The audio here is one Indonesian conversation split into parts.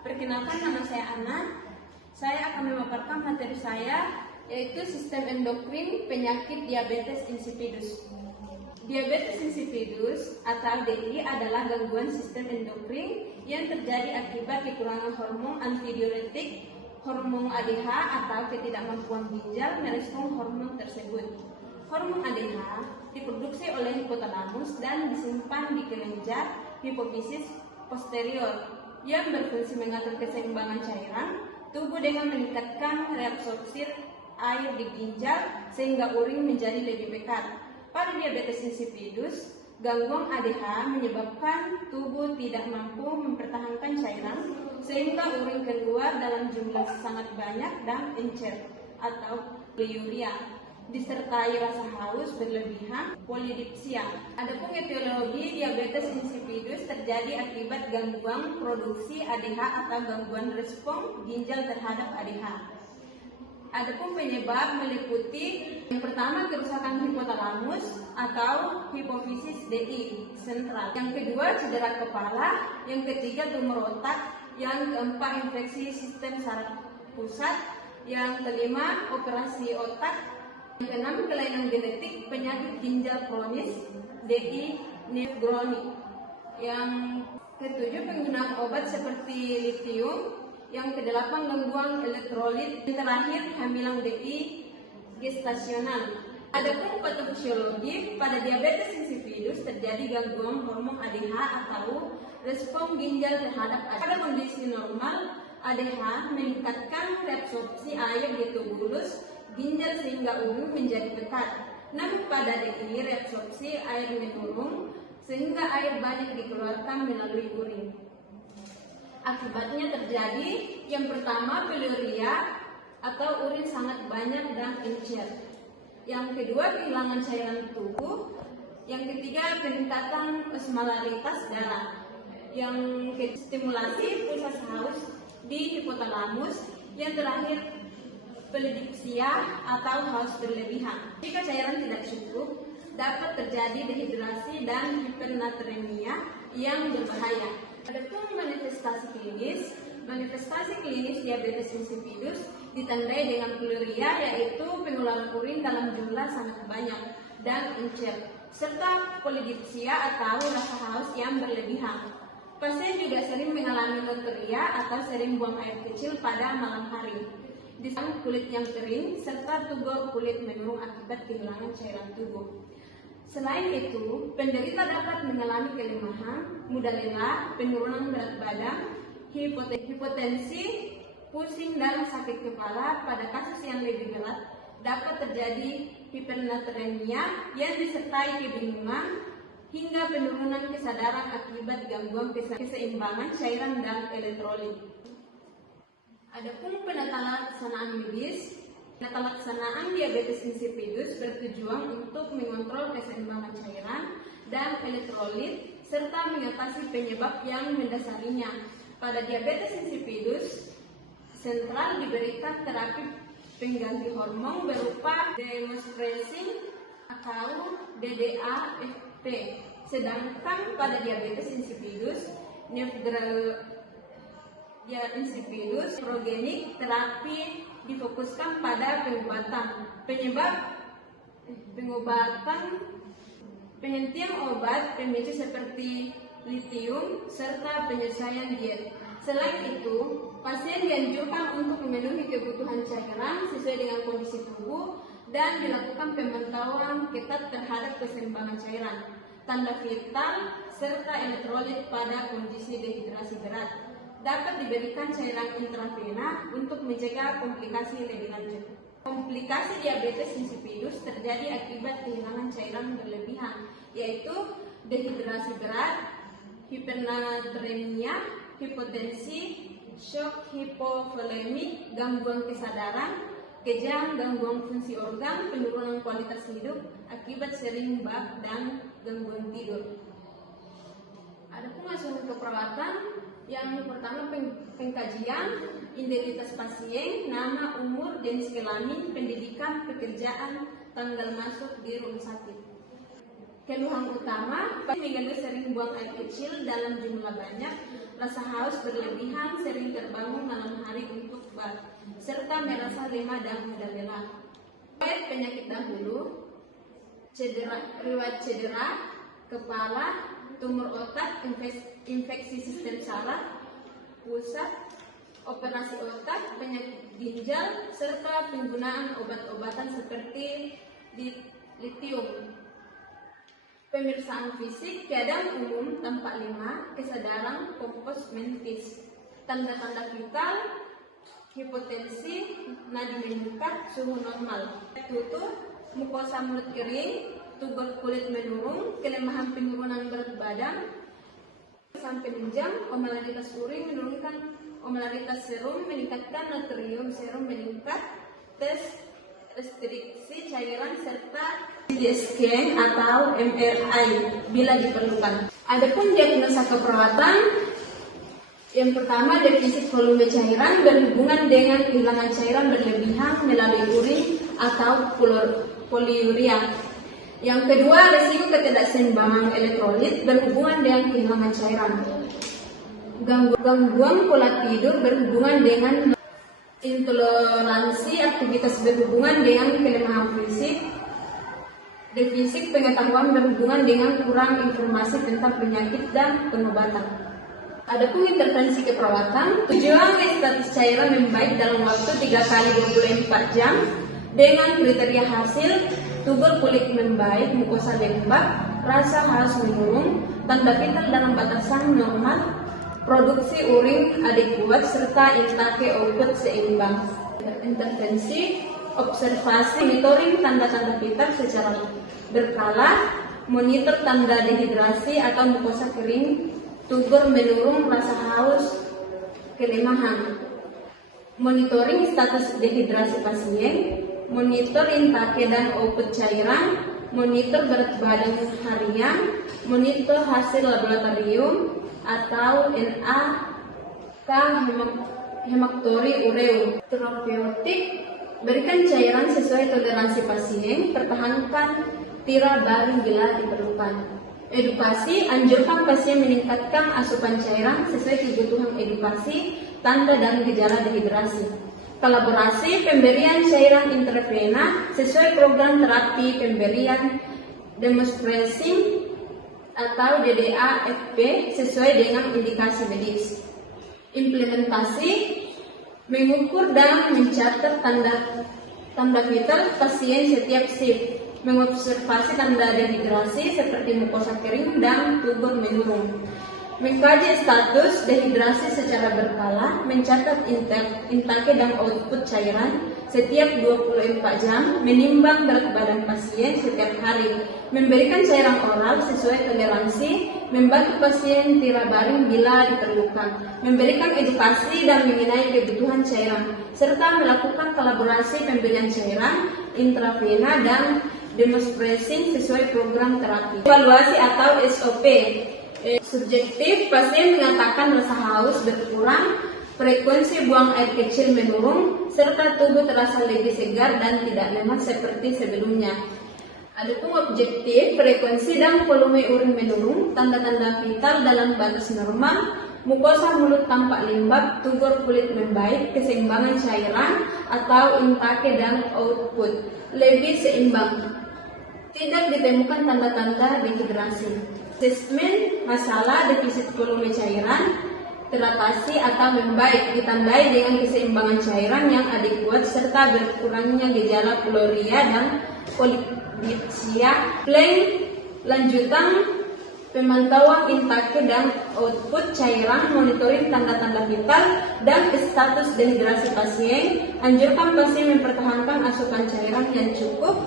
Perkenalkan, nama saya Ana. Saya akan memaparkan materi saya, yaitu sistem endokrin penyakit diabetes insipidus. Diabetes insipidus atau DI adalah gangguan sistem endokrin yang terjadi akibat kekurangan hormon antidiuretik, hormon ADH atau ketidakmampuan ginjal merespons hormon tersebut. Hormon ADH diproduksi oleh hipotalamus dan disimpan di kelenjar hipofisis posterior yang berfungsi mengatur keseimbangan cairan tubuh dengan meningkatkan reabsorpsi air di ginjal sehingga urin menjadi lebih pekat. Pada diabetes insipidus, gangguan ADH menyebabkan tubuh tidak mampu mempertahankan cairan sehingga urin keluar dalam jumlah sangat banyak dan encer atau poliuria, disertai rasa haus berlebihan, polidipsia. Adapun etiologi diabetes insipidus terjadi akibat gangguan produksi ADH atau gangguan respons ginjal terhadap ADH. Adapun penyebab meliputi yang pertama kerusakan hipotalamus atau hipofisis DI sentral, yang kedua cedera kepala, yang ketiga tumor otak, yang keempat infeksi sistem saraf pusat, yang kelima operasi otak, yang keenam kelainan genetik penyakit ginjal kronis DI nefroni, yang ketujuh penggunaan obat seperti litium, yang kedelapan gangguan elektrolit, yang terakhir kehamilan DI gestasional. Adapun patofisiologi pada diabetes insipidus terjadi gangguan hormon ADH atau respons ginjal terhadap ADH. Pada kondisi normal, ADH meningkatkan reabsorpsi air di tubulus ginjal sehingga urin menjadi pekat. Namun pada DI reabsorpsi air menurun sehingga air banyak dikeluarkan melalui urin. Akibatnya terjadi yang pertama poliuria atau urin sangat banyak dan encer. Yang kedua kehilangan cairan tubuh. Yang ketiga peningkatan osmolaritas darah. Yang ketiga stimulasi pusat haus di hipotalamus. Yang terakhir polidipsia atau haus berlebihan. Jika cairan tidak cukup, dapat terjadi dehidrasi dan hipernatremia yang berbahaya. Adapun manifestasi klinis diabetes insipidus ditandai dengan poliuria, yaitu pengeluaran urin dalam jumlah sangat banyak dan encer, serta polidipsia atau rasa haus yang berlebihan. Pasien juga sering mengalami noturia atau sering buang air kecil pada malam hari. Disebabkan kulit yang kering serta tugor kulit menurun akibat kehilangan cairan tubuh. Selain itu, penderita dapat mengalami kelemahan, mudah lelah, penurunan berat badan, hipotensi, pusing dan sakit kepala. Pada kasus yang lebih berat, dapat terjadi hipernatremia yang disertai kebingungan hingga penurunan kesadaran akibat gangguan keseimbangan cairan dan elektrolit. Adapun penata laksanaan medis. Penata laksanaan diabetes insipidus bertujuan untuk mengontrol keseimbangan cairan dan elektrolit serta mengatasi penyebab yang mendasarinya. Pada diabetes insipidus sentral diberikan terapi pengganti hormon berupa desmopressin atau DDAFP. Sedangkan pada diabetes insipidus progenik terapi difokuskan pada pengobatan, penghentian obat pemicu seperti litium serta penyesuaian diet. Selain itu, pasien dianjurkan untuk memenuhi kebutuhan cairan sesuai dengan kondisi tubuh dan dilakukan pemantauan ketat terhadap keseimbangan cairan, tanda vital serta elektrolit pada kondisi dehidrasi berat. Dapat diberikan cairan intravena untuk mencegah komplikasi lebih lanjut. Komplikasi diabetes insipidus terjadi akibat kehilangan cairan berlebihan, yaitu dehidrasi berat, hipernatremia, hipotensi, shock hipovolemik, gangguan kesadaran, kejang, gangguan fungsi organ, penurunan kualitas hidup akibat sering bab dan gangguan tidur. Adapun asuhan keperawatan, yang pertama pengkajian identitas pasien, nama, umur, jenis kelamin, pendidikan, pekerjaan, tanggal masuk di rumah sakit. Keluhan utama, pasien mengeluh sering buang air kecil dalam jumlah banyak, rasa haus berlebihan, sering terbangun malam hari untuk bak, serta merasa lemah dan mudah lelah. Riwayat penyakit dahulu, riwayat cedera, kepala, tumor otak, infeksi sistem saraf, pusat, operasi otak, penyakit ginjal, serta penggunaan obat-obatan seperti litium. Pemeriksaan fisik, keadaan umum, tampak lemah, kesadaran, kompos mentis, tanda-tanda vital, hipotensi, nadi meningkat, suhu normal, tutup, mukosa mulut kering, tubal kulit menurun, kelemahan penurunan berat badan, sampai penunjang, omalitas urin menurunkan omalitas serum, meningkatkan natrium serum meningkat, tes restriksi cairan serta CT scan atau MRI bila diperlukan. Adapun diagnosa keperawatan, yang pertama defisit volume cairan berhubungan dengan kehilangan cairan berlebihan melalui urin atau poliuria. Yang kedua, risiko ketidakseimbangan elektrolit berhubungan dengan kehilangan cairan. Gangguan pola tidur berhubungan dengan intoleransi aktivitas berhubungan dengan kelemahan fisik. Defisit pengetahuan berhubungan dengan kurang informasi tentang penyakit dan pengobatan. Adapun intervensi keperawatan, tujuan status cairan membaik dalam waktu 3 kali 24 jam dengan kriteria hasil tubur kulit membaik, mukosa lembab, rasa haus menurun, tanda vital dalam batasan normal, produksi urin adekuat serta intake output seimbang. Intervensi, observasi, monitoring tanda-tanda vital secara berkala, monitor tanda dehidrasi atau mukosa kering, tubur menurun, rasa haus, kelemahan. Monitoring status dehidrasi pasien, monitor intake dan output cairan, monitor berat badan harian, monitor hasil laboratorium atau NA-K hemaktori ureu. Terapeutik, berikan cairan sesuai toleransi pasien, pertahankan tira baring bila diperlukan. Edukasi, anjurkan pasien meningkatkan asupan cairan sesuai kebutuhan edukasi, tanda dan gejala dehidrasi. Kolaborasi, pemberian cairan intravena sesuai program terapi pemberian demonstrasi atau DDA-FP sesuai dengan indikasi medis. Implementasi, mengukur dan mencatat tanda vital pasien setiap shift, mengobservasi tanda dehidrasi seperti mukosa kering dan tubur menurun, mengkaji status dehidrasi secara berkala, mencatat intake dan output cairan setiap 24 jam, menimbang berat badan pasien setiap hari, memberikan cairan oral sesuai toleransi, membantu pasien tira baring bila diperlukan, memberikan edukasi dan mengenai kebutuhan cairan, serta melakukan kolaborasi pemberian cairan intravena dan demonstrasi sesuai program terapi. Evaluasi atau SOP. Subjektif, pasien mengatakan rasa haus berkurang, frekuensi buang air kecil menurun, serta tubuh terasa lebih segar dan tidak lemah seperti sebelumnya. Adapun objektif, frekuensi dan volume urin menurun, tanda-tanda vital dalam batas normal, mukosa mulut tampak lembab, tubur kulit membaik, keseimbangan cairan atau intake dan output lebih seimbang. Tidak ditemukan tanda-tanda dehidrasi. Asesmen masalah defisit volume cairan teratasi atau membaik, ditandai dengan keseimbangan cairan yang adekuat serta berkurangnya gejala poliuria dan polidipsia. Lanjutan pemantauan intake dan output cairan, monitoring tanda-tanda vital dan status dehidrasi pasien, anjurkan pasien mempertahankan asupan cairan yang cukup,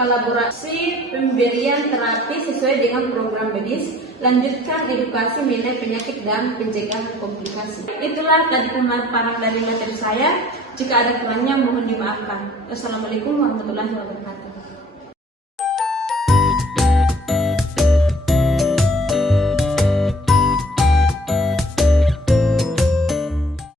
kolaborasi pemberian terapi sesuai dengan program medis, lanjutkan edukasi mengenai penyakit dan pencegahan komplikasi. Itulah tadi pemaparan dari materi saya. Jika ada kurangnya mohon dimaafkan. Wassalamualaikum warahmatullahi wabarakatuh.